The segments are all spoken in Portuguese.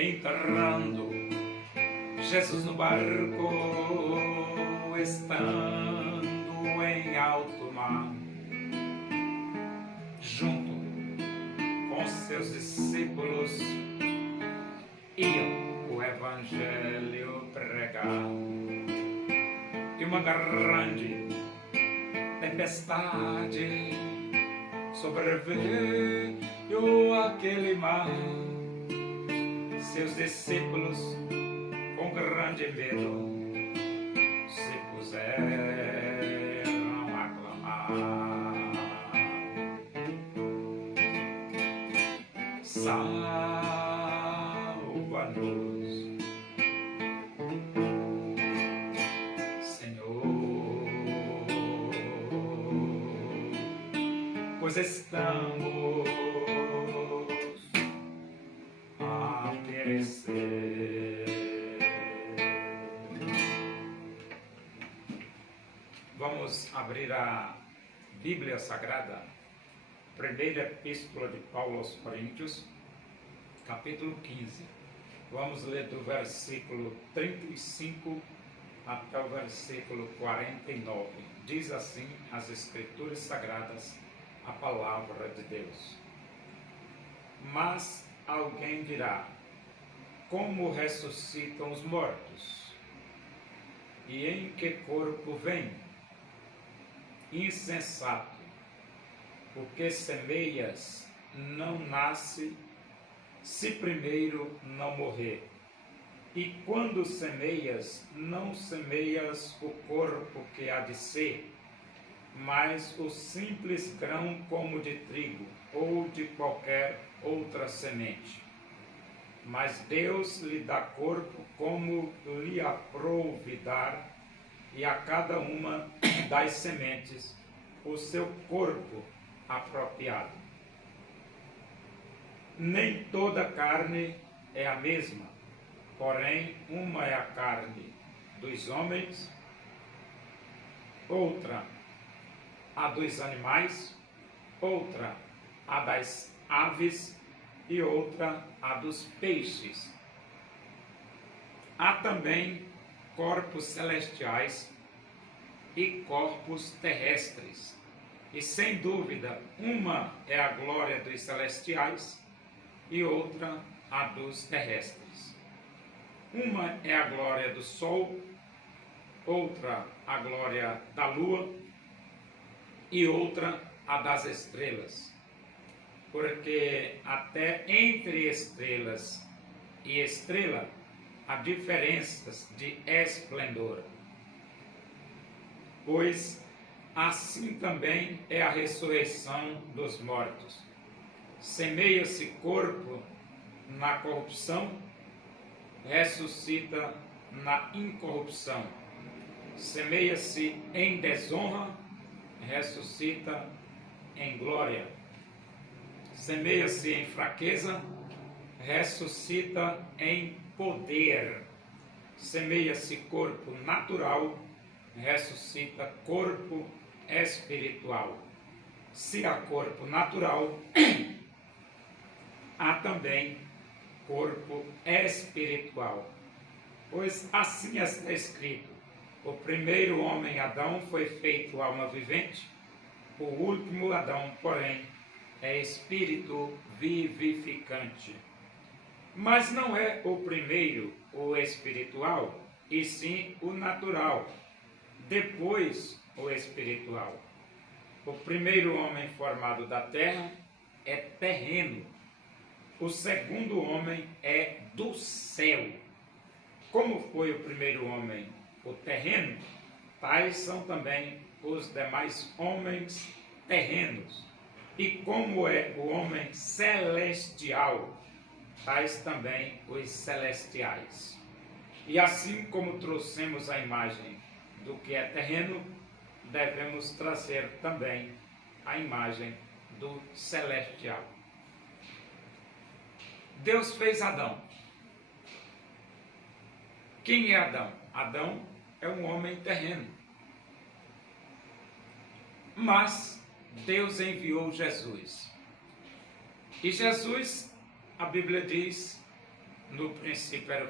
Entrando Jesus no barco, estando em alto mar, junto com seus discípulos, iam o evangelho pregar. E uma grande tempestade sobreveio aquele mar. Seus discípulos, com grande medo, se puseram a clamar: salva-nos, Senhor, pois estamos a perecer. Vamos abrir a Bíblia Sagrada, primeira epístola de Paulo aos Coríntios, capítulo 15. Vamos ler do versículo 35 até o versículo 49. Diz assim as Escrituras Sagradas, a palavra de Deus. Mas alguém dirá: como ressuscitam os mortos? E em que corpo vem? Insensato, porque semeias não nasce se primeiro não morrer. E quando semeias, não semeias o corpo que há de ser, mas o simples grão como de trigo ou de qualquer outra semente. Mas Deus lhe dá corpo como lhe aprouve dar, e a cada uma das sementes o seu corpo apropriado. Nem toda carne é a mesma, porém uma é a carne dos homens, outra a dos animais, outra a das aves e outra a dos peixes. Há também corpos celestiais e corpos terrestres, e sem dúvida uma é a glória dos celestiais e outra a dos terrestres. Uma é a glória do sol, outra a glória da lua e outra a das estrelas, porque até entre estrelas e estrela há diferenças de esplendor. Pois assim também é a ressurreição dos mortos. Semeia-se corpo na corrupção, ressuscita na incorrupção. Semeia-se em desonra, ressuscita em glória. Semeia-se em fraqueza, ressuscita em poder. Semeia-se corpo natural, ressuscita corpo espiritual. Se há corpo natural, há também corpo espiritual. Pois assim está escrito: o primeiro homem, Adão, foi feito alma vivente, o último Adão, porém, é espírito vivificante. Mas não é o primeiro o espiritual, e sim o natural, depois o espiritual. O primeiro homem formado da terra é terreno, o segundo homem é do céu. Como foi o primeiro homem o terreno, tais são também os demais homens terrenos. E como é o homem celestial, tais também os celestiais. E assim como trouxemos a imagem do que é terreno, devemos trazer também a imagem do celestial. Deus fez Adão Quem é Adão? Adão é um homem terreno. Mas Deus enviou Jesus. E Jesus, a Bíblia diz, no princípio era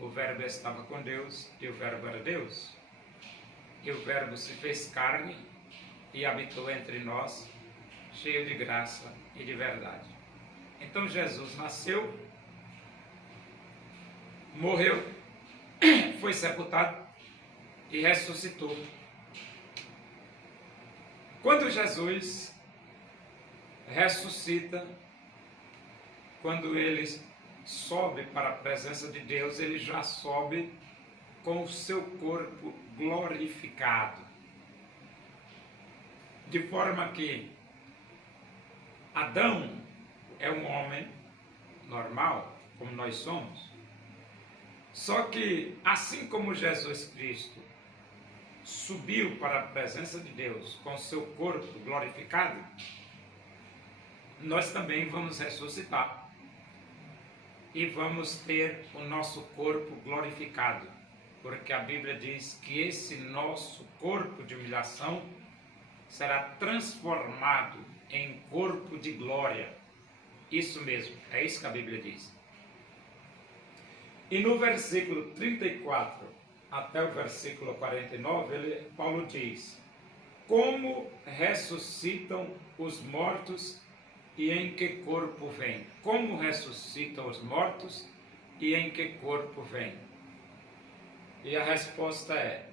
o Verbo estava com Deus e o Verbo era Deus. E o Verbo se fez carne e habitou entre nós, cheio de graça e de verdade. Então Jesus nasceu, morreu, foi sepultado e ressuscitou. Quando Jesus ressuscita, quando ele sobe para a presença de Deus, ele já sobe com o seu corpo glorificado. De forma que Adão é um homem normal, como nós somos. Só que, assim como Jesus Cristo subiu para a presença de Deus com seu corpo glorificado, nós também vamos ressuscitar e vamos ter o nosso corpo glorificado, porque a Bíblia diz que esse nosso corpo de humilhação será transformado em corpo de glória. Isso mesmo, é isso que a Bíblia diz. E no versículo 34 até o versículo 49, Paulo diz: como ressuscitam os mortos e em que corpo vem? Como ressuscitam os mortos e em que corpo vem? E a resposta é: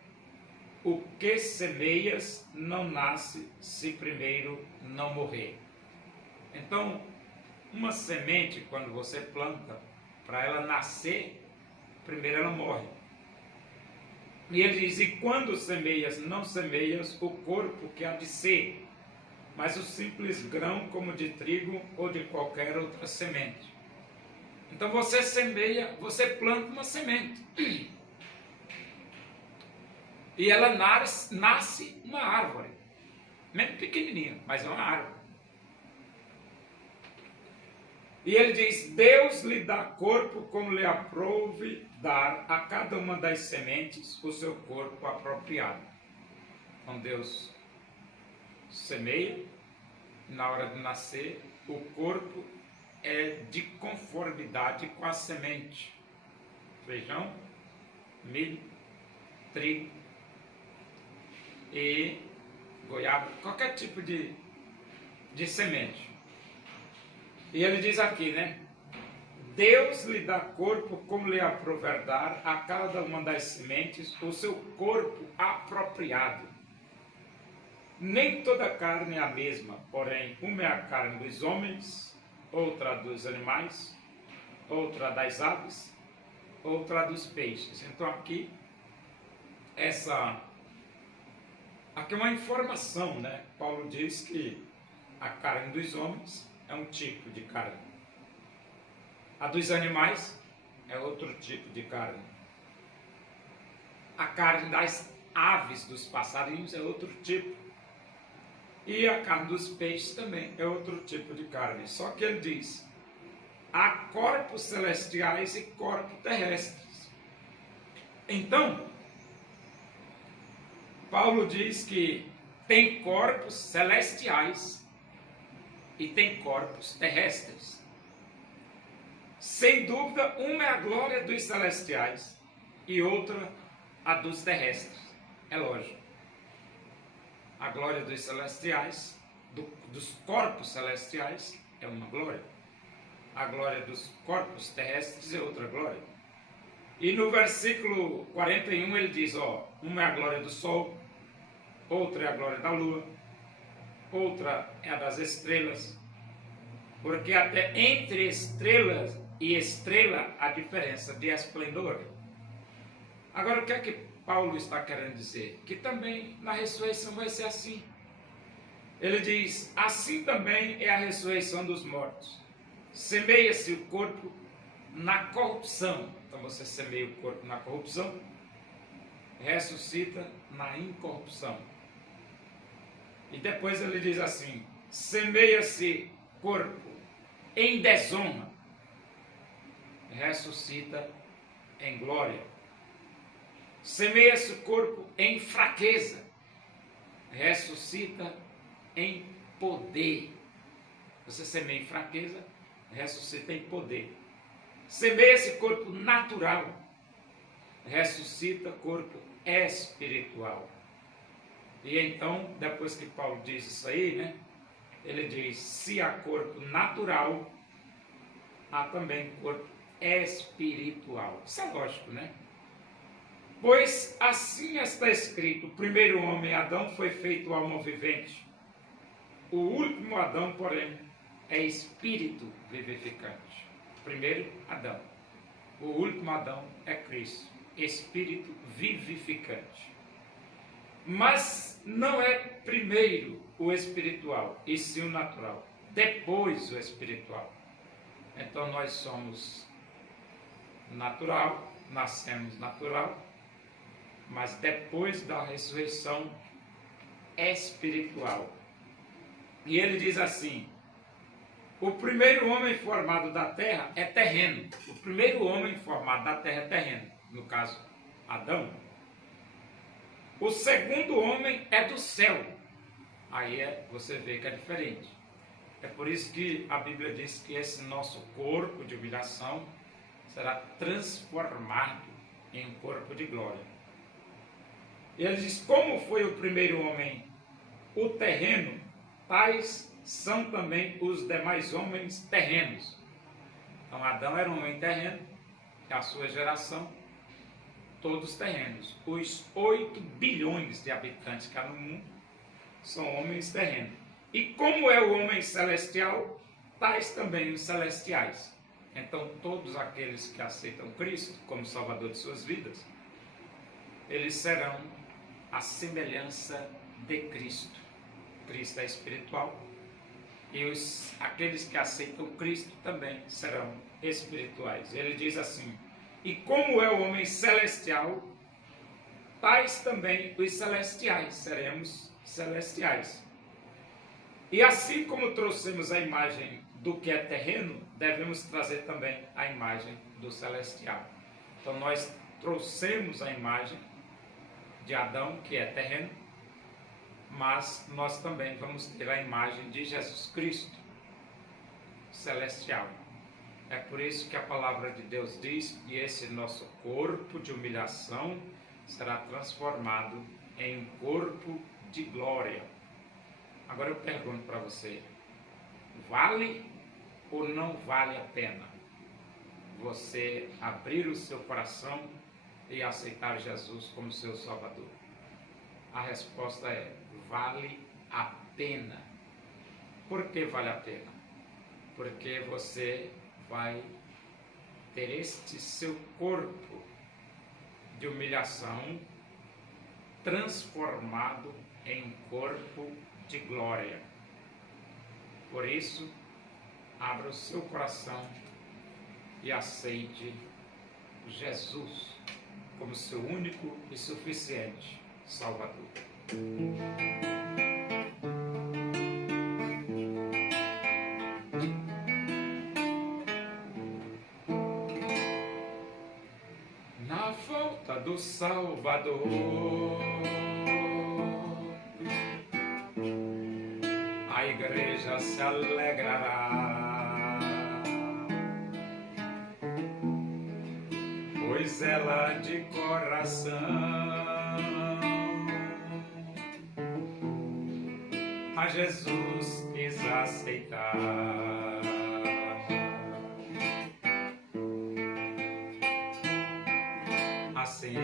o que semeias não nasce se primeiro não morrer. Então, uma semente, quando você planta, para ela nascer, primeiro ela morre. E ele diz: e quando semeias, não semeias o corpo que há de ser, mas o simples grão como de trigo ou de qualquer outra semente. Então você semeia, você planta uma semente. E ela nasce uma árvore. Mesmo pequenininha, mas é uma árvore. E ele diz: Deus lhe dá corpo como lhe aprouve dar a cada uma das sementes o seu corpo apropriado. Então Deus semeia, na hora de nascer, o corpo é de conformidade com a semente. Feijão, milho, trigo e goiaba, qualquer tipo de semente. E ele diz aqui, né? Deus lhe dá corpo como lhe aprouver dar a cada uma das sementes o seu corpo apropriado. Nem toda carne é a mesma, porém, uma é a carne dos homens, outra dos animais, outra das aves, outra dos peixes. Então aqui é uma informação, né? Paulo diz que a carne dos homens é um tipo de carne. A dos animais é outro tipo de carne. A carne das aves, dos passarinhos, é outro tipo. E a carne dos peixes também é outro tipo de carne. Só que ele diz: há corpos celestiais e corpos terrestres. Então, Paulo diz que tem corpos celestiais e tem corpos terrestres. Sem dúvida, uma é a glória dos celestiais e outra a dos terrestres. É lógico. A glória dos celestiais, dos corpos celestiais, é uma glória. A glória dos corpos terrestres é outra glória. E no versículo 41 ele diz, uma é a glória do sol, outra é a glória da lua, outra é a das estrelas, porque até entre estrelas e estrela há diferença de esplendor. Agora, o que é que Paulo está querendo dizer? Que também na ressurreição vai ser assim. Ele diz: assim também é a ressurreição dos mortos. Semeia-se o corpo na corrupção. Então você semeia o corpo na corrupção, ressuscita na incorrupção. E depois ele diz assim: semeia-se corpo em desonra, ressuscita em glória. Semeia-se o corpo em fraqueza, ressuscita em poder. Você semeia em fraqueza, ressuscita em poder. Semeia-se corpo natural, ressuscita corpo espiritual. E então, depois que Paulo diz isso aí, né? Ele diz, se há corpo natural, há também corpo espiritual. Isso é lógico, né? Pois assim está escrito, o primeiro homem, Adão, foi feito alma vivente. O último Adão, porém, é espírito vivificante. Primeiro Adão. O último Adão é Cristo, espírito vivificante. Mas não é primeiro o espiritual, e sim o natural. Depois o espiritual. Então nós somos natural, nascemos natural, mas depois da ressurreição espiritual. E ele diz assim, o primeiro homem formado da terra é terreno. O primeiro homem formado da terra é terreno, no caso, Adão. O segundo homem é do céu. Aí você vê que é diferente. É por isso que a Bíblia diz que esse nosso corpo de humilhação será transformado em um corpo de glória. E ele diz, como foi o primeiro homem o terreno, tais são também os demais homens terrenos. Então Adão era um homem terreno, e a sua geração, todos terrenos. Os 8 bilhões de habitantes que há no mundo são homens terrenos. E como é o homem celestial, tais também os celestiais. Então todos aqueles que aceitam Cristo como Salvador de suas vidas, eles serão a semelhança de Cristo. Cristo é espiritual e aqueles que aceitam Cristo também serão espirituais. Ele diz assim, e como é o homem celestial, tais também os celestiais, seremos celestiais. E assim como trouxemos a imagem do que é terreno, devemos trazer também a imagem do celestial. Então nós trouxemos a imagem de Adão, que é terreno, mas nós também vamos ter a imagem de Jesus Cristo, celestial. É por isso que a palavra de Deus diz que esse nosso corpo de humilhação será transformado em um corpo de glória. Agora eu pergunto para você, vale ou não vale a pena você abrir o seu coração e aceitar Jesus como seu Salvador? A resposta é, vale a pena. Por que vale a pena? Porque você vai ter este seu corpo de humilhação transformado em um corpo de glória. Por isso, abra o seu coração e aceite Jesus como seu único e suficiente Salvador. Na volta do Salvador, a igreja se alegrará, pois ela de coração a Jesus quis aceitar. Assim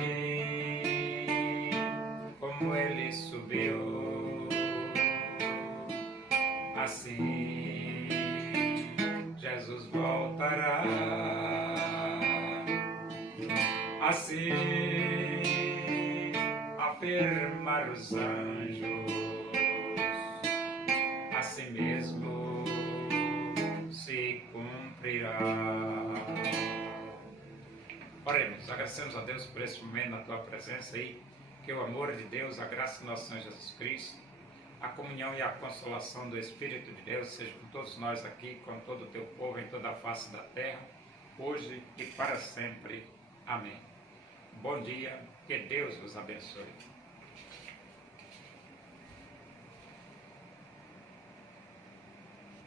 como ele subiu, assim Jesus voltará. Assim afirmar os anjos, assim mesmo se cumprirá. Oremos, agradecemos a Deus por esse momento na tua presença aí, que o amor de Deus, a graça do nosso Senhor Jesus Cristo, a comunhão e a consolação do Espírito de Deus seja com todos nós aqui, com todo o teu povo em toda a face da terra, hoje e para sempre. Amém. Bom dia, que Deus vos abençoe.